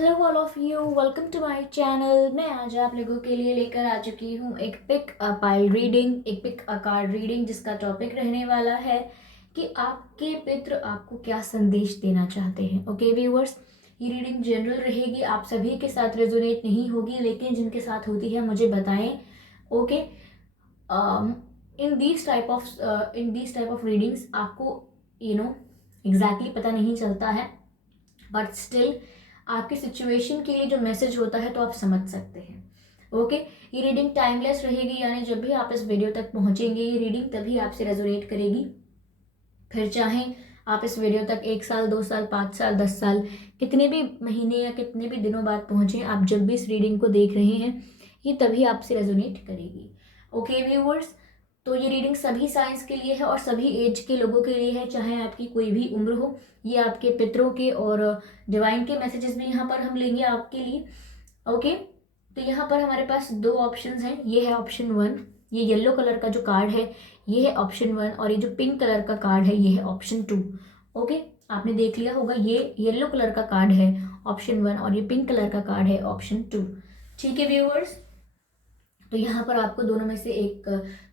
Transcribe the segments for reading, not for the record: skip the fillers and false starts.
Hello all of you, welcome to my channel. मैं आज आप लोगों के लिए लेकर आ चुकी हूँ एक पिक अ पाइल रीडिंग, एक पिक अ कार्ड रीडिंग, जिसका टॉपिक रहने वाला है कि आपके पितृ आपको क्या संदेश देना चाहते हैं। ओके व्यूअर्स, ये रीडिंग जनरल रहेगी, आप सभी के साथ रेजोनेट नहीं होगी, लेकिन जिनके साथ होती है मुझे बताएं। Okay, in these type of readings आपको एग्जैक्टली पता नहीं चलता है, बट स्टिल आपकी सिचुएशन के लिए जो मैसेज होता है तो आप समझ सकते हैं। ओके, ये रीडिंग टाइमलेस रहेगी, यानी जब भी आप इस वीडियो तक पहुंचेंगे ये रीडिंग तभी आपसे रेजोनेट करेगी। फिर चाहे आप इस वीडियो तक 1 साल, 2 साल, 5 साल, 10 साल, कितने भी महीने या कितने भी दिनों बाद पहुंचे, आप जब भी इस रीडिंग को देख रहे हैं ये तभी आपसे रेजोनेट करेगी। ओके व्यूवर्स, तो ये रीडिंग सभी साइंस के लिए है और सभी एज के लोगों के लिए है, चाहे आपकी कोई भी उम्र हो। ये आपके पितरों के और डिवाइन के मैसेजेस भी यहाँ पर हम लेंगे आपके लिए। ओके, तो यहाँ पर हमारे पास दो ऑप्शंस हैं। ये है ऑप्शन 1, ये येलो कलर का जो कार्ड है ये है ऑप्शन 1, और ये जो पिंक कलर का कार्ड है ये है ऑप्शन 2। ओके, आपने देख लिया होगा, ये येलो कलर का कार्ड है ऑप्शन 1 और ये पिंक कलर का कार्ड है ऑप्शन 2। ठीक है व्यूअर्स, तो यहाँ पर आपको दोनों में से एक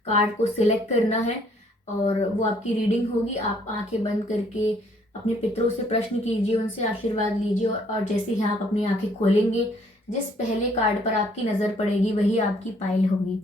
कार्ड को सिलेक्ट करना है और वो आपकी रीडिंग होगी। आप आंखें बंद करके अपने पितरों से प्रश्न कीजिए, उनसे आशीर्वाद लीजिए और जैसे ही आप अपनी आंखें खोलेंगे जिस पहले कार्ड पर आपकी नज़र पड़ेगी वही आपकी पाइल होगी।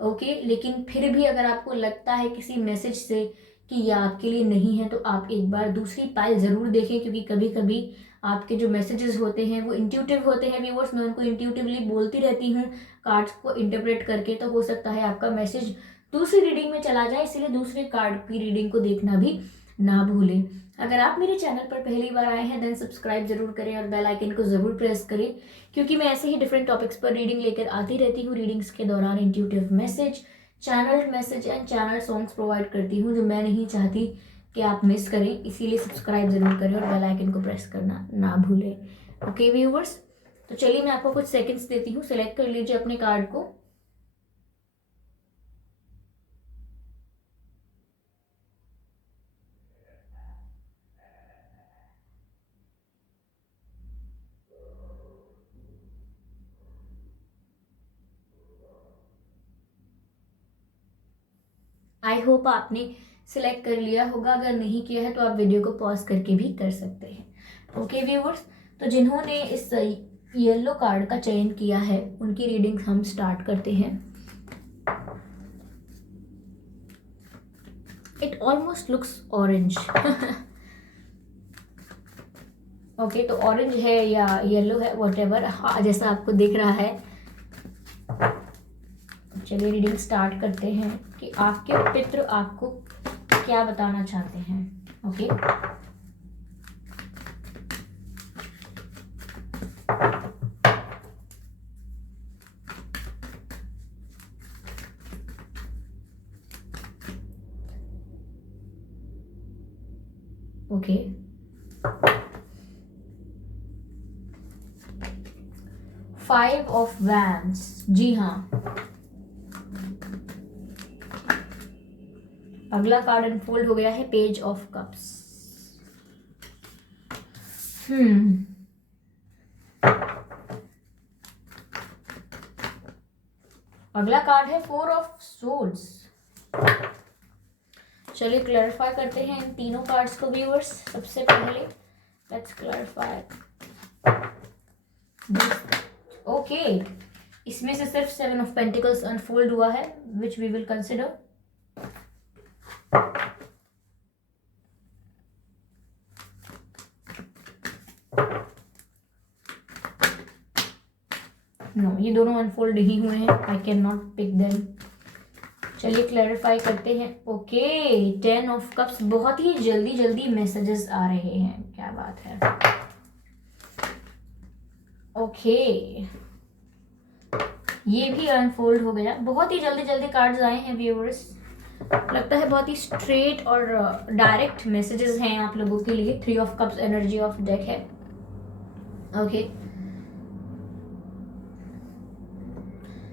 ओके, लेकिन फिर भी अगर आपको लगता है किसी मैसेज से कि यह आपके लिए नहीं है तो आप एक बार दूसरी पाइल ज़रूर देखें, क्योंकि कभी कभी आपके जो मैसेजेस होते हैं वो इंट्यूटिव होते हैं व्यूअर्स। मैं उनको इंट्यूटिवली बोलती रहती हूँ कार्ड्स को इंटरप्रेट करके, तो हो सकता है आपका मैसेज दूसरी रीडिंग में चला जाए, इसलिए दूसरे कार्ड की रीडिंग को देखना भी ना भूलें। अगर आप मेरे चैनल पर पहली बार आए हैं देन सब्सक्राइब जरूर करें और बेल आइकन को जरूर प्रेस करें, क्योंकि मैं ऐसे ही डिफरेंट टॉपिक्स पर रीडिंग लेकर आती रहती हूँ। रीडिंग्स के दौरान intuitive message, channel message and channel songs provide करती हूँ जो मैं नहीं चाहती कि आप मिस करें, इसीलिए सब्सक्राइब जरूर करें और बेल आइकन को प्रेस करना ना भूलें। ओके व्यूवर्स, तो चलिए मैं आपको कुछ सेकंड्स देती हूँ, सेलेक्ट कर लीजिए अपने कार्ड को। आई होप आपने सिलेक्ट कर लिया होगा, अगर नहीं किया है तो आप वीडियो को पॉज करके भी कर सकते हैं। ओके व्यूवर्स, तो जिन्होंने इस येलो कार्ड का चयन किया है उनकी रीडिंग हम स्टार्ट करते हैं। It almost looks orange. Okay, तो ऑरेंज है या येलो है, वॉटेवर, हाँ जैसा आपको दिख रहा है। चलिए रीडिंग स्टार्ट करते हैं कि आपके पितृ आपको क्या बताना चाहते हैं। ओके, ओके, 5 ऑफ वैंड्स, जी हाँ। अगला कार्ड अनफोल्ड हो गया है पेज ऑफ कप्स। अगला कार्ड है 4 ऑफ सोर्ड्स। चलिए क्लैरिफाई करते हैं इन तीनों कार्ड्स को व्यूअर्स। सबसे पहले लेट्स क्लैरिफाई। ओके, इसमें से सिर्फ 7 ऑफ पेंटिकल्स अनफोल्ड हुआ है, which we will consider. No, ये दोनों अनफोल्ड नहीं हुए हैं, I can not pick them. चलिए क्लैरिफाई करते हैं। ओके, 10 ऑफ कप्स, बहुत ही जल्दी जल्दी मैसेजेस आ रहे हैं, क्या बात है। ओके, ये भी अनफोल्ड हो गया, बहुत ही जल्दी जल्दी कार्ड्स आए हैं व्यूअर्स। लगता है बहुत ही स्ट्रेट और डायरेक्ट मैसेजेस हैं आप लोगों के लिए। 3 of cups energy of deck है। ओके,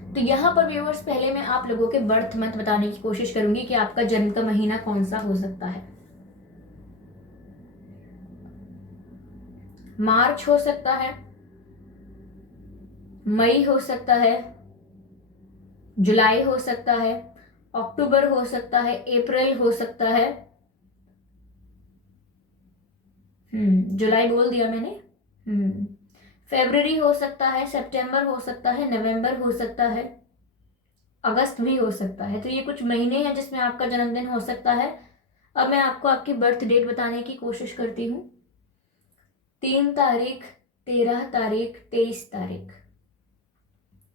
तो यहाँ पर व्यूअर्स पहले मैं आप लोगों के बर्थ मंथ बताने की कोशिश करूंगी कि आपका जन्म का महीना कौन सा हो सकता है। मार्च हो सकता है, मई हो सकता है, जुलाई हो सकता है, अक्टूबर हो सकता है, अप्रैल हो सकता है। जुलाई बोल दिया मैंने। फरवरी हो सकता है, सितंबर हो सकता है, नवंबर हो सकता है, अगस्त भी हो सकता है। तो ये कुछ महीने हैं जिसमें आपका जन्मदिन हो सकता है। अब मैं आपको आपकी बर्थ डेट बताने की कोशिश करती हूँ। 3 तारीख, 13 तारीख, 23 तारीख,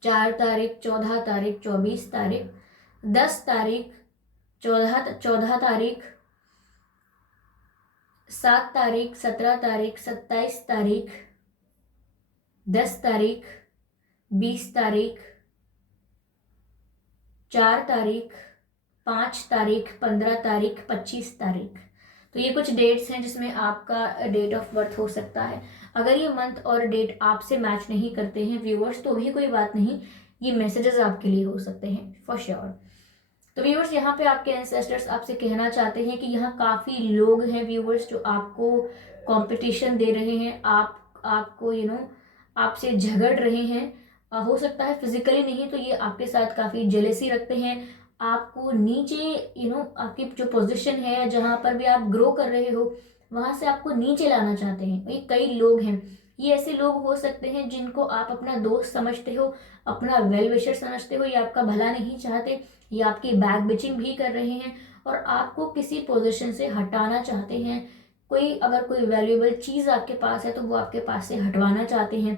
4 तारीख, 14 तारीख, 24 तारीख, 10 तारीख, 14 तारीख, 7 तारीख, 17 तारीख, 27 तारीख, 10 तारीख, 20 तारीख, 4 तारीख, 5 तारीख, 15 तारीख, 25 तारीख। तो ये कुछ डेट्स हैं जिसमें आपका डेट ऑफ बर्थ हो सकता है। अगर ये मंथ और डेट आपसे मैच नहीं करते हैं व्यूअर्स, तो भी कोई बात नहीं, ये मैसेजेस आपके लिए हो सकते हैं फॉर श्योर। तो व्यूअर्स, यहाँ पे आपके एंसेस्टर्स आपसे कहना चाहते हैं कि यहाँ काफ़ी लोग हैं व्यूअर्स जो आपको कंपटीशन दे रहे हैं, आपको आपसे झगड़ रहे हैं। हो सकता है फिजिकली नहीं तो ये आपके साथ काफ़ी जेलेसी रखते हैं, आपको नीचे आपकी जो पोजीशन है जहाँ पर भी आप ग्रो कर रहे हो वहाँ से आपको नीचे लाना चाहते हैं। ये कई लोग हैं, ये ऐसे लोग हो सकते हैं जिनको आप अपना दोस्त समझते हो, अपना वेल विशर समझते हो, ये आपका भला नहीं चाहते, ये आपकी बैक बिचिंग भी कर रहे हैं और आपको किसी पोजीशन से हटाना चाहते हैं। अगर कोई वैल्यूएबल चीज़ आपके पास है तो वो आपके पास से हटवाना चाहते हैं।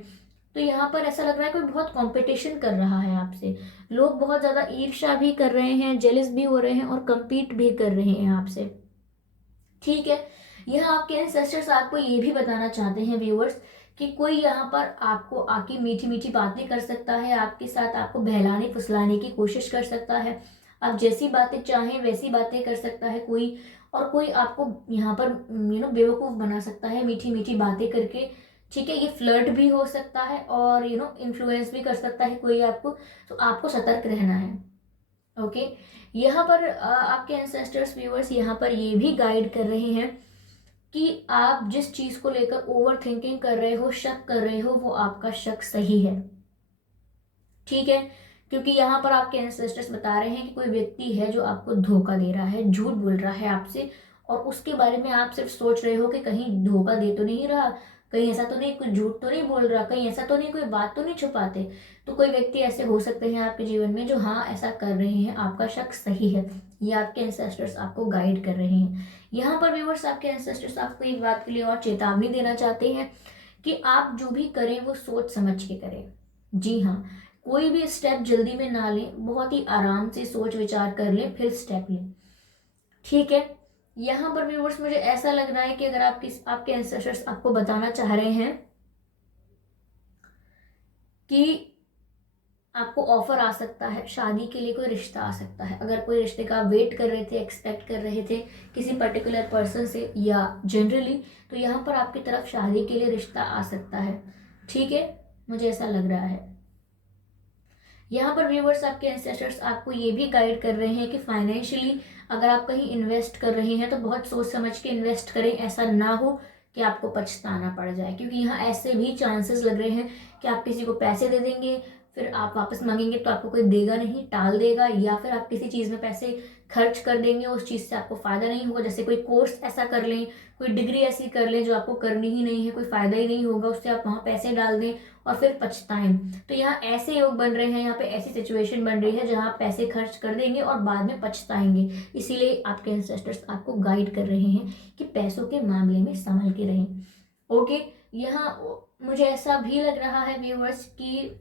तो यहाँ पर ऐसा लग रहा है कोई बहुत कंपटीशन कर रहा है आपसे, लोग बहुत ज़्यादा ईर्ष्या भी कर रहे हैं, जेलिस भी हो रहे हैं और compete भी कर रहे हैं आपसे। ठीक है, यह आपके एंसेस्टर्स आपको ये भी बताना चाहते हैं व्यूअर्स कि कोई यहाँ पर आपको आके मीठी मीठी बातें कर सकता है, आपके साथ आपको बहलाने फुसलाने की कोशिश कर सकता है, आप जैसी बातें चाहें वैसी बातें कर सकता है कोई, और कोई आपको यहाँ पर बेवकूफ़ बना सकता है मीठी मीठी बातें करके। ठीक है, ये फ्लर्ट भी हो सकता है और इन्फ्लुएंस भी कर सकता है कोई आपको, तो आपको सतर्क रहना है। ओके, यहाँ पर आपके एंसेस्टर्स व्यूअर्स यहाँ पर ये भी गाइड कर रहे हैं कि आप जिस चीज़ को लेकर ओवर थिंकिंग कर रहे हो, शक कर रहे हो, वो आपका शक सही है। ठीक है, क्योंकि यहाँ पर आपके एंसेस्टर्स बता रहे हैं कि कोई व्यक्ति है जो आपको धोखा दे रहा है, झूठ बोल रहा है आपसे, और उसके बारे में आप सिर्फ सोच रहे हो कि कहीं धोखा दे तो नहीं रहा, कहीं ऐसा तो नहीं, कोई झूठ तो नहीं बोल रहा, कहीं ऐसा तो नहीं, कोई बात तो नहीं छुपाते। तो कोई व्यक्ति ऐसे हो सकते हैं आपके जीवन में जो हाँ ऐसा कर रहे हैं, आपका शक सही है, ये आपके एंसेस्टर्स आपको गाइड कर रहे हैं। यहाँ पर व्यूअर्स आपके एंसेस्टर्स आपको एक बात के लिए और चेतावनी देना चाहते हैं कि आप जो भी करें वो सोच समझ के करें। जी हाँ, कोई भी स्टेप जल्दी में ना लें, बहुत ही आराम से सोच विचार कर लें फिर स्टेप लें। ठीक है, यहाँ पर व्यूअर्स मुझे ऐसा लग रहा है कि अगर आपके एंसेस्टर्स आपको बताना चाह रहे हैं कि आपको ऑफर आ सकता है, शादी के लिए कोई रिश्ता आ सकता है। अगर कोई रिश्ते का वेट कर रहे थे, एक्सपेक्ट कर रहे थे किसी पर्टिकुलर पर्सन से या जनरली, तो यहाँ पर आपकी तरफ शादी के लिए रिश्ता आ सकता है। ठीक है, मुझे ऐसा लग रहा है। यहाँ पर व्यूवर्स आपके एंसेस्टर्स आपको ये भी गाइड कर रहे हैं कि फाइनेंशियली अगर आप कहीं इन्वेस्ट कर रहे हैं तो बहुत सोच समझ के इन्वेस्ट करें, ऐसा ना हो कि आपको पछताना पड़ जाए, क्योंकि यहाँ ऐसे भी चांसेस लग रहे हैं कि आप किसी को पैसे दे देंगे, फिर आप वापस मांगेंगे तो आपको कोई देगा नहीं, टाल देगा, या फिर आप किसी चीज़ में पैसे खर्च कर देंगे, उस चीज़ से आपको फ़ायदा नहीं होगा। जैसे कोई कोर्स ऐसा कर लें, कोई डिग्री ऐसी कर लें जो आपको करनी ही नहीं है, कोई फ़ायदा ही नहीं होगा उससे, आप वहाँ पैसे डाल दें और फिर पछताएं। तो यहाँ ऐसे योग बन रहे हैं, यहाँ पे ऐसी सिचुएशन बन रही है जहाँ आप पैसे खर्च कर देंगे और बाद में पछताएंगे। इसीलिए आपके एंसेस्टर्स आपको गाइड कर रहे हैं कि पैसों के मामले में संभल के रहें। ओके, यहाँ मुझे ऐसा भी लग रहा है व्यूअर्स कि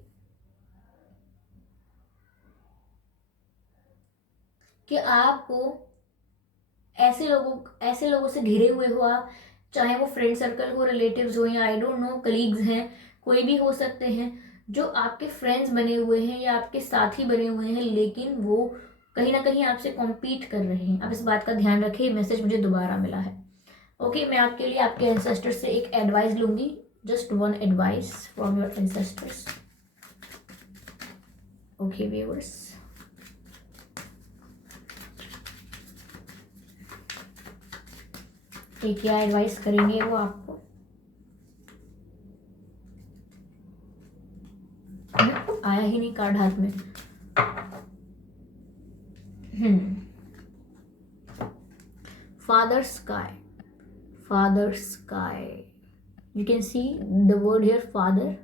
आपको ऐसे लोगों से घिरे हुए हो आप, चाहे वो फ्रेंड सर्कल हो, रिलेटिव्स हो, या आई डोंट नो कलीग्स हैं, कोई भी हो सकते हैं, जो आपके फ्रेंड्स बने हुए हैं या आपके साथी बने हुए हैं, लेकिन वो कहीं ना कहीं आपसे कॉम्पीट कर रहे हैं। आप इस बात का ध्यान रखें, मैसेज मुझे दोबारा मिला है। ओके, मैं आपके लिए आपके एंसेस्टर्स से एक एडवाइस लूंगी, just one advice from your ancestors. Okay viewers, क्या एडवाइस करेंगे वो आपको। आया ही नहीं कार्ड हाथ में। Father sky, father sky, you can see the word here father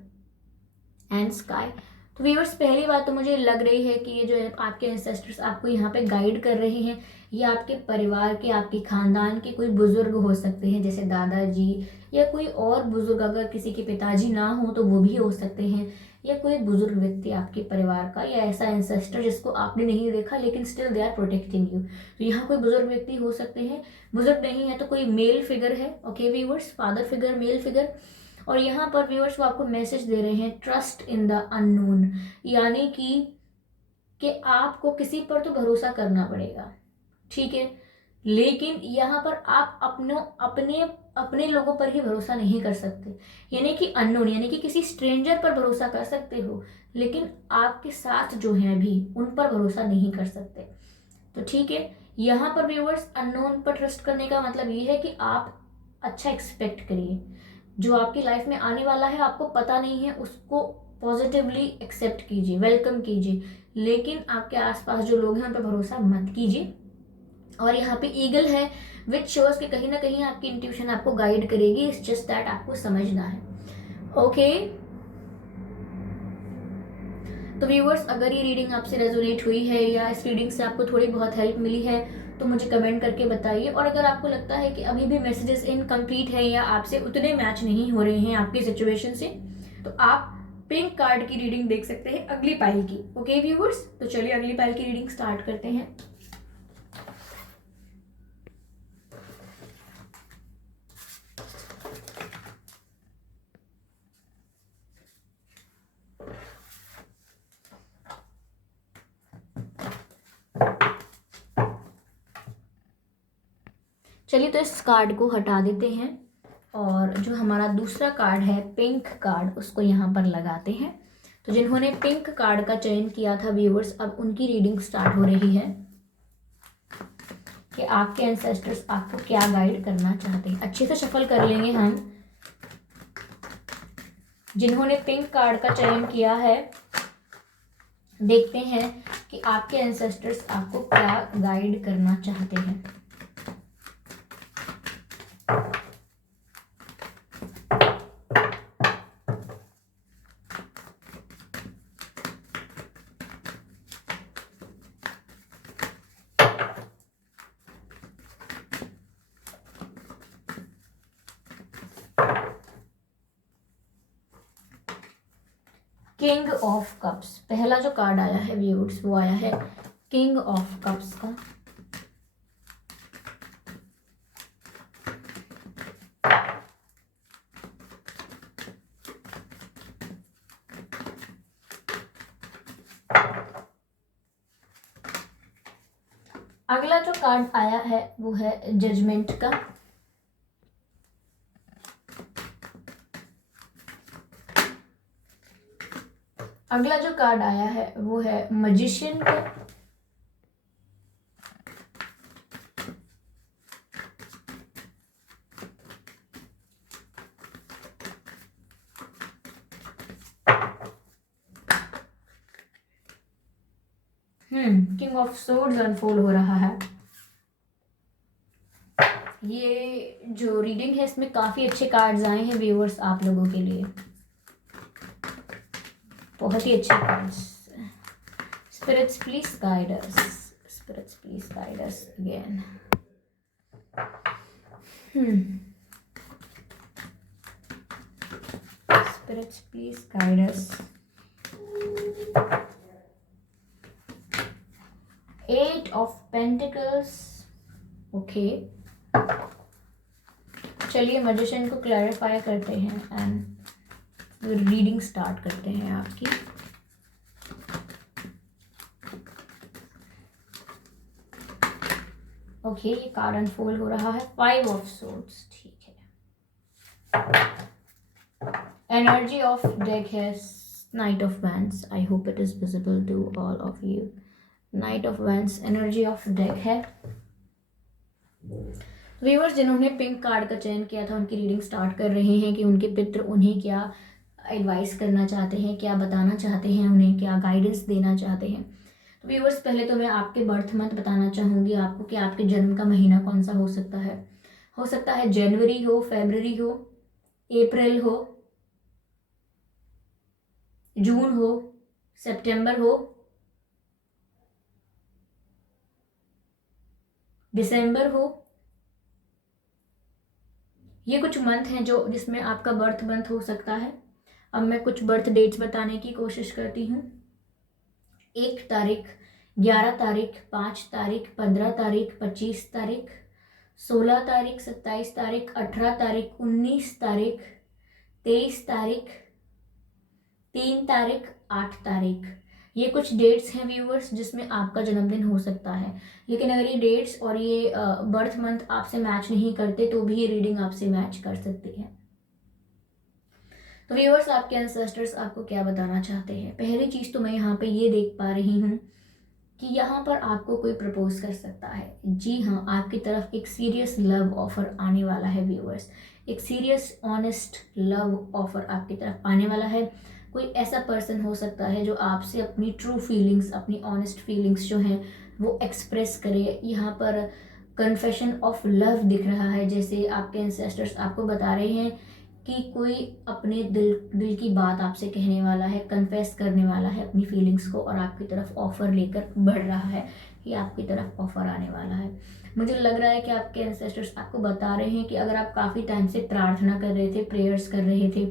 and sky. तो व्यूअर्स, पहली बात तो मुझे लग रही है कि ये जो है आपके एंसेस्टर्स आपको यहाँ पे गाइड कर रहे हैं। ये आपके परिवार के, आपके खानदान के कोई बुजुर्ग हो सकते हैं, जैसे दादाजी या कोई और बुजुर्ग। अगर किसी के पिताजी ना हो तो वो भी हो सकते हैं, या कोई बुजुर्ग व्यक्ति आपके परिवार का, या ऐसा एंसेस्टर जिसको आपने नहीं देखा लेकिन still they are protecting you. तो यहाँ कोई बुजुर्ग व्यक्ति हो सकते हैं। बुजुर्ग नहीं है तो कोई मेल फिगर है। Okay viewers, father figure, male figure. और यहाँ पर व्यूअर्स वो आपको मैसेज दे रहे हैं, ट्रस्ट इन द अननोन, यानी कि आपको किसी पर तो भरोसा करना पड़ेगा, ठीक है, लेकिन यहाँ पर आप अपने अपने लोगों पर ही भरोसा नहीं कर सकते। यानी कि अननोन, यानी कि किसी स्ट्रेंजर पर भरोसा कर सकते हो, लेकिन आपके साथ जो है अभी उन पर भरोसा नहीं कर सकते। तो ठीक है, यहाँ पर व्यूअर्स अननोन पर ट्रस्ट करने का मतलब ये है कि आप अच्छा एक्सपेक्ट करिए। जो आपकी लाइफ में आने वाला है आपको पता नहीं है, उसको पॉजिटिवली एक्सेप्ट कीजिए, वेलकम कीजिए, लेकिन आपके आसपास जो लोग हैं उन पर भरोसा मत कीजिए। और यहाँ पे ईगल है विच शोज कि कहीं ना कहीं आपकी इंट्यूशन आपको गाइड करेगी। इट्स जस्ट दैट आपको समझना है। ओके तो व्यूअर्स, अगर ये रीडिंग आपसे रेजोनेट हुई है या इस रीडिंग से आपको थोड़ी बहुत हेल्प मिली है तो मुझे कमेंट करके बताइए। और अगर आपको लगता है कि अभी भी मैसेजेस इनकम्प्लीट है या आपसे उतने मैच नहीं हो रहे हैं आपकी सिचुएशन से, तो आप पिंक कार्ड की रीडिंग देख सकते हैं, अगली पाइल की। ओके व्यूअर्स, तो चलिए अगली पाइल की रीडिंग स्टार्ट करते हैं। चलिए तो इस कार्ड को हटा देते हैं और जो हमारा दूसरा कार्ड है पिंक कार्ड, उसको यहाँ पर लगाते हैं। तो जिन्होंने पिंक कार्ड का चयन किया था व्यूअर्स, अब उनकी रीडिंग स्टार्ट हो रही है कि आपके एंसेस्टर्स आपको क्या गाइड करना चाहते हैं। अच्छे से शफल कर लेंगे हम। जिन्होंने पिंक कार्ड का चयन किया है, देखते हैं कि आपके एंसेस्टर्स आपको क्या गाइड करना चाहते हैं। किंग ऑफ कप्स, पहला जो कार्ड आया है व्यूअर्स वो आया है किंग ऑफ कप्स का। अगला जो कार्ड आया है वो है जजमेंट का। अगला जो कार्ड आया है वो है मैजिशियन का। किंग ऑफ सोर्ड्स अनफोल्ड हो रहा है। ये जो रीडिंग है इसमें काफी अच्छे कार्ड्स आए हैं व्यूअर्स आप लोगों के लिए, बहुत ही अच्छे cards. Spirits please guide us, spirits please guide us again. Spirits please guide us. 8 of pentacles. Okay, चलिए मैजिशियन को क्लैरिफाई करते हैं एंड रीडिंग स्टार्ट करते हैं आपकी। ओके, ये कार्ड अनफोल्ड हो रहा है 5 ऑफ सोर्ड्स, ठीक है। एनर्जी ऑफ डेक है knight of wands. I hope it is visible to all of you. Knight of wands energy of deck है। व्यूअर्स, जिन्होंने पिंक कार्ड का चयन किया था उनकी रीडिंग स्टार्ट कर रहे हैं कि उनके पितृ उन्हें क्या एडवाइस करना चाहते हैं, क्या बताना चाहते हैं उन्हें, क्या गाइडेंस देना चाहते हैं। तो व्यूअर्स, पहले तो मैं आपके बर्थ मंथ बताना चाहूँगी आपको कि आपके जन्म का महीना कौन सा हो सकता है। हो सकता है जनवरी हो, फरवरी हो, अप्रैल हो, जून हो, सितंबर हो, दिसंबर हो। ये कुछ मंथ हैं जो जिसमें आपका बर्थ मंथ हो सकता है। अब मैं कुछ बर्थ डेट्स बताने की कोशिश करती हूँ। 1 तारीख, 11 तारीख, 5 तारीख, 15 तारीख, 25 तारीख, 16 तारीख, 27 तारीख, 18 तारीख, 19 तारीख, 23 तारीख, 3 तारीख, 8 तारीख। ये कुछ डेट्स हैं व्यूअर्स जिसमें आपका जन्मदिन हो सकता है। लेकिन अगर ये डेट्स और ये बर्थ मंथ आपसे मैच नहीं करते तो भी ये रीडिंग आपसे मैच कर सकती है। तो व्यूअर्स, आपके एंसेस्टर्स आपको क्या बताना चाहते हैं? पहली चीज़ तो मैं यहाँ पे ये देख पा रही हूँ कि यहाँ पर आपको कोई प्रपोज कर सकता है। जी हाँ, आपकी तरफ एक सीरियस लव ऑफर आने वाला है व्यूअर्स। एक सीरियस ऑनेस्ट लव ऑफर आपकी तरफ आने वाला है। कोई ऐसा पर्सन हो सकता है जो आपसे अपनी ट्रू फीलिंग्स, अपनी ऑनेस्ट फीलिंग्स जो हैं वो एक्सप्रेस करे। यहाँ पर कन्फेशन ऑफ लव दिख रहा है, जैसे आपके एंसेस्टर्स आपको बता रहे हैं कि कोई अपने दिल की बात आपसे कहने वाला है, कन्फेस करने वाला है अपनी फीलिंग्स को, और आपकी तरफ ऑफ़र लेकर बढ़ रहा है कि आपकी तरफ ऑफ़र आने वाला है। मुझे लग रहा है कि आपके एंसेस्टर्स आपको बता रहे हैं कि अगर आप काफ़ी टाइम से प्रार्थना कर रहे थे, प्रेयर्स कर रहे थे,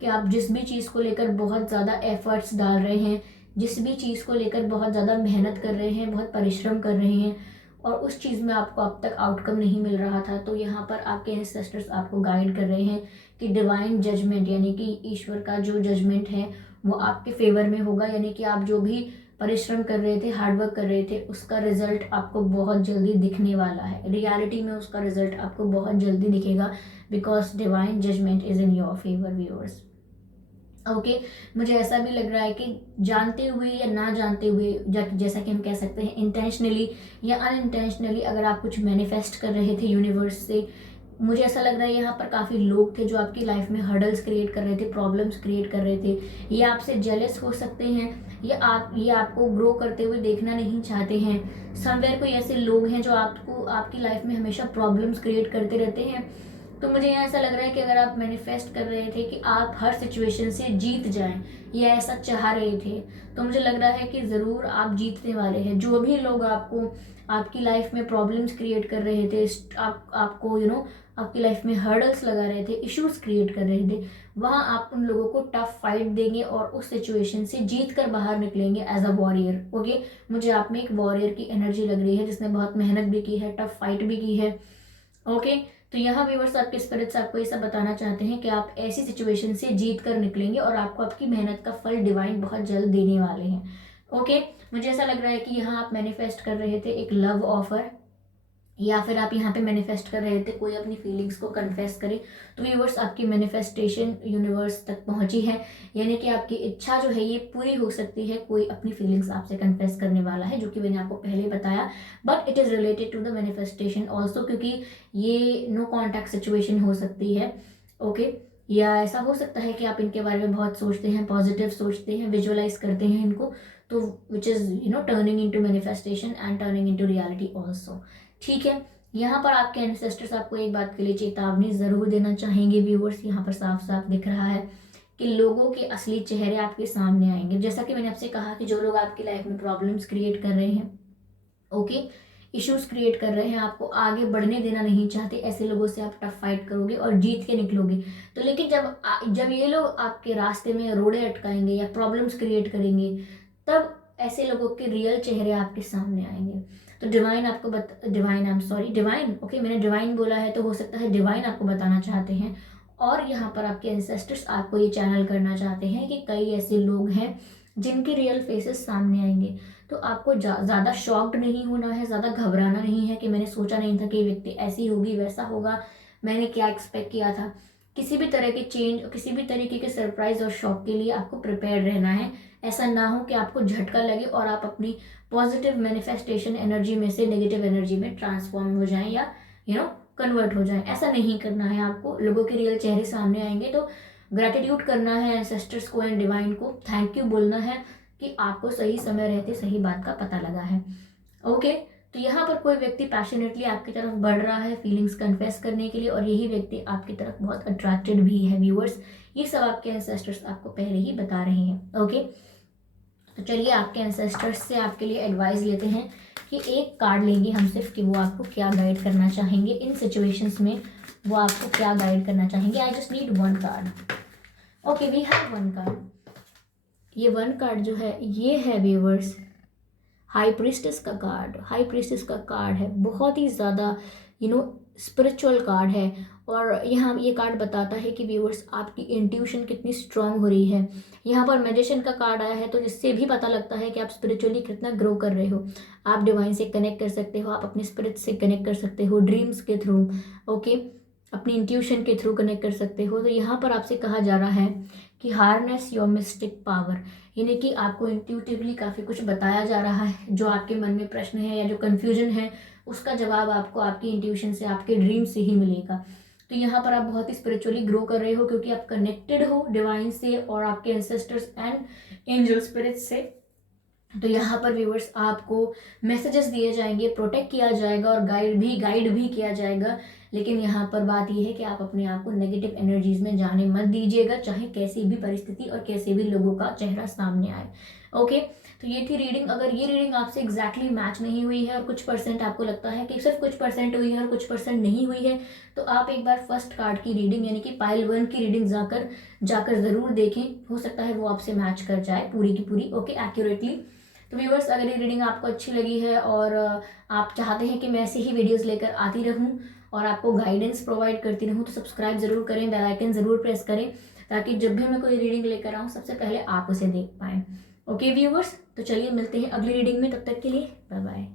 कि आप जिस भी चीज़ को लेकर बहुत ज़्यादा एफर्ट्स डाल रहे हैं, जिस भी चीज़ को लेकर बहुत ज़्यादा मेहनत कर रहे हैं, बहुत परिश्रम कर रहे हैं, और उस चीज़ में आपको अब तक आउटकम नहीं मिल रहा था, तो यहाँ पर आपके एंसेस्टर्स आपको गाइड कर रहे हैं कि डिवाइन जजमेंट, यानी कि ईश्वर का जो जजमेंट है वो आपके फेवर में होगा। यानी कि आप जो भी परिश्रम कर रहे थे, हार्डवर्क कर रहे थे, उसका रिजल्ट आपको बहुत जल्दी दिखने वाला है। रियलिटी में उसका रिजल्ट आपको बहुत जल्दी दिखेगा, because divine judgement is in your favour viewers. Okay, मुझे ऐसा भी लग रहा है कि जानते हुए या ना जानते हुए, जैसा कि हम कह सकते हैं इंटेंशनली या अनइंटेंशनली, अगर आप कुछ मैनिफेस्ट कर रहे थे यूनिवर्स से, मुझे ऐसा लग रहा है यहाँ पर काफ़ी लोग थे जो आपकी लाइफ में हर्डल्स क्रिएट कर रहे थे, प्रॉब्लम्स क्रिएट कर रहे थे। ये आपसे जेलस हो सकते हैं, या ये आपको ग्रो करते हुए देखना नहीं चाहते हैं। समवेयर कोई ऐसे लोग हैं जो आपको आपकी लाइफ में हमेशा प्रॉब्लम्स क्रिएट करते रहते हैं। तो मुझे यहाँ ऐसा लग रहा है कि अगर आप मैनिफेस्ट कर रहे थे कि आप हर सिचुएशन से जीत जाएं, या ऐसा चाह रहे थे, तो मुझे लग रहा है कि ज़रूर आप जीतने वाले हैं। जो भी लोग आपको आपकी लाइफ में प्रॉब्लम्स क्रिएट कर रहे थे, आपको आपकी लाइफ में हर्डल्स लगा रहे थे, इश्यूज क्रिएट कर रहे थे, वहाँ आप उन लोगों को टफ फाइट देंगे और उस सिचुएशन से जीत कर बाहर निकलेंगे एज अ वॉरियर। ओके, मुझे आप में एक वॉरियर की एनर्जी लग रही है जिसने बहुत मेहनत भी की है, टफ फाइट भी की है। ओके, तो यहाँ व्यूअर्स आपके स्पिरिट्स आपको ये सब बताना चाहते हैं कि आप ऐसी सिचुएशन से जीत कर निकलेंगे और आपको आपकी मेहनत का फल डिवाइन बहुत जल्द देने वाले हैं। ओके, मुझे ऐसा लग रहा है कि यहाँ आप मैनिफेस्ट कर रहे थे एक लव ऑफर, या फिर आप यहाँ पे मैनिफेस्ट कर रहे थे कोई अपनी फीलिंग्स को कन्फेस करे। तो व्यूअर्स, आपकी मैनिफेस्टेशन यूनिवर्स तक पहुंची है, यानी कि आपकी इच्छा जो है ये पूरी हो सकती है। कोई अपनी फीलिंग्स आपसे कन्फेस करने वाला है, जो कि मैंने आपको पहले बताया, but it is related to the manifestation also, क्योंकि ये नो कॉन्टैक्ट सिचुएशन हो सकती है। ओके, या ऐसा हो सकता है कि आप इनके बारे में बहुत सोचते हैं, पॉजिटिव सोचते हैं, विजुअलाइज करते हैं इनको, तो which is turning into manifestation and turning into reality also. ठीक है, यहाँ पर आपके एंसेस्टर्स आपको एक बात के लिए चेतावनी ज़रूर देना चाहेंगे व्यूअर्स। यहाँ पर साफ साफ दिख रहा है कि लोगों के असली चेहरे आपके सामने आएंगे। जैसा कि मैंने आपसे कहा कि जो लोग आपकी लाइफ में प्रॉब्लम्स क्रिएट कर रहे हैं, ओके, इश्यूज क्रिएट कर रहे हैं, आपको आगे बढ़ने देना नहीं चाहते, ऐसे लोगों से आप टफ फाइट करोगे और जीत के निकलोगे। तो लेकिन जब ये लोग आपके रास्ते में रोड़े अटकाएंगे या प्रॉब्लम्स क्रिएट करेंगे, तब ऐसे लोगों के रियल चेहरे आपके सामने आएंगे। तो डिवाइन आपको डिवाइन, ओके, मैंने डिवाइन बोला है तो हो सकता है डिवाइन आपको बताना चाहते हैं, और यहाँ पर आपके एंसेस्टर्स आपको ये चैनल करना चाहते हैं कि कई ऐसे लोग हैं जिनके रियल फेसेस सामने आएंगे। तो आपको ज़्यादा शॉक्ड नहीं होना है, ज़्यादा घबराना नहीं है कि मैंने सोचा नहीं था कि ये व्यक्ति ऐसी होगी, वैसा होगा, मैंने क्या एक्सपेक्ट किया था। किसी भी तरह के चेंज, किसी भी तरीके के सरप्राइज और शॉक के लिए आपको प्रिपेयर रहना है। ऐसा ना हो कि आपको झटका लगे और आप अपनी पॉजिटिव मैनिफेस्टेशन एनर्जी में से नेगेटिव एनर्जी में ट्रांसफॉर्म हो जाएं, या कन्वर्ट हो जाएं। ऐसा नहीं करना है आपको। लोगों के रियल चेहरे सामने आएंगे तो ग्रैटिट्यूड करना है एंसेस्टर्स को एंड डिवाइन को, थैंक यू बोलना है कि आपको सही समय रहते सही बात का पता लगा है। ओके, तो यहाँ पर कोई व्यक्ति पैशनेटली आपकी तरफ बढ़ रहा है फीलिंग्स कन्फेस करने के लिए, और यही व्यक्ति आपकी तरफ बहुत अट्रैक्टेड भी है व्यूअर्स। ये सब आपके एंसेस्टर्स आपको पहले ही बता रहे हैं। ओके, तो चलिए आपके एंसेस्टर्स से आपके लिए एडवाइस लेते हैं कि एक कार्ड लेंगे हम सिर्फ कि वो आपको क्या गाइड करना चाहेंगे इन सिचुएशंस में, वो आपको क्या गाइड करना चाहेंगे। I just need one card. Okay, we have one card. ये वन कार्ड जो है ये है व्यूअर्स हाई प्रीस्टेस का कार्ड। हाई प्रीस्टेस का कार्ड है, बहुत ही ज़्यादा स्पिरिचुअल कार्ड है, और यहाँ ये कार्ड बताता है कि व्यूअर्स आपकी इंट्यूशन कितनी स्ट्रांग हो रही है। यहाँ पर मैजिशियन का कार्ड आया है, तो जिससे भी पता लगता है कि आप स्पिरिचुअली कितना ग्रो कर रहे हो। आप डिवाइन से कनेक्ट कर सकते हो, आप अपने स्पिरिट से कनेक्ट कर सकते हो ड्रीम्स के थ्रू। ओके, अपनी इंट्यूशन के थ्रू कनेक्ट कर सकते हो। तो यहाँ पर आपसे कहा जा रहा है कि हार्नेस योर मिस्टिक पावर, यानी कि आपको इंट्यूटिवली काफ़ी कुछ बताया जा रहा है। जो आपके मन में प्रश्न है या जो कन्फ्यूजन है उसका जवाब आपको आपकी इंट्यूशन से, आपके ड्रीम से ही मिलेगा। तो यहाँ पर आप बहुत ही स्पिरिचुअली ग्रो कर रहे हो क्योंकि आप कनेक्टेड हो डिवाइन से और आपके एंसेस्टर्स एंड एंजल स्पिरिट से। तो यहाँ पर व्यूअर्स आपको मैसेजेस दिए जाएंगे, प्रोटेक्ट किया जाएगा और गाइड भी किया जाएगा। लेकिन यहाँ पर बात यह है कि आप अपने आप को नेगेटिव एनर्जीज में जाने मत दीजिएगा, चाहे कैसी भी परिस्थिति और कैसे भी लोगों का चेहरा सामने आए। ओके, तो ये थी रीडिंग। अगर ये रीडिंग आपसे एग्जैक्टली मैच नहीं हुई है और कुछ परसेंट आपको लगता है कि सिर्फ कुछ परसेंट हुई है और कुछ परसेंट नहीं हुई है, तो आप एक बार फर्स्ट कार्ड की रीडिंग यानी कि पाइल 1 की रीडिंग जाकर ज़रूर देखें। हो सकता है वो आपसे मैच कर जाए पूरी की पूरी एक्यूरेटली। तो व्यूअर्स, अगर ये रीडिंग आपको अच्छी लगी है और आप चाहते हैं कि मैं ऐसे ही वीडियोस लेकर आती रहूं और आपको गाइडेंस प्रोवाइड करती रहूं, तो सब्सक्राइब ज़रूर करें, बेल आइकन ज़रूर प्रेस करें, ताकि जब भी मैं कोई रीडिंग लेकर आऊँ सबसे पहले आप उसे देख पाएँ। ओके व्यूअर्स, तो चलिए मिलते हैं अगली रीडिंग में, तब तक के लिए बाय बाय।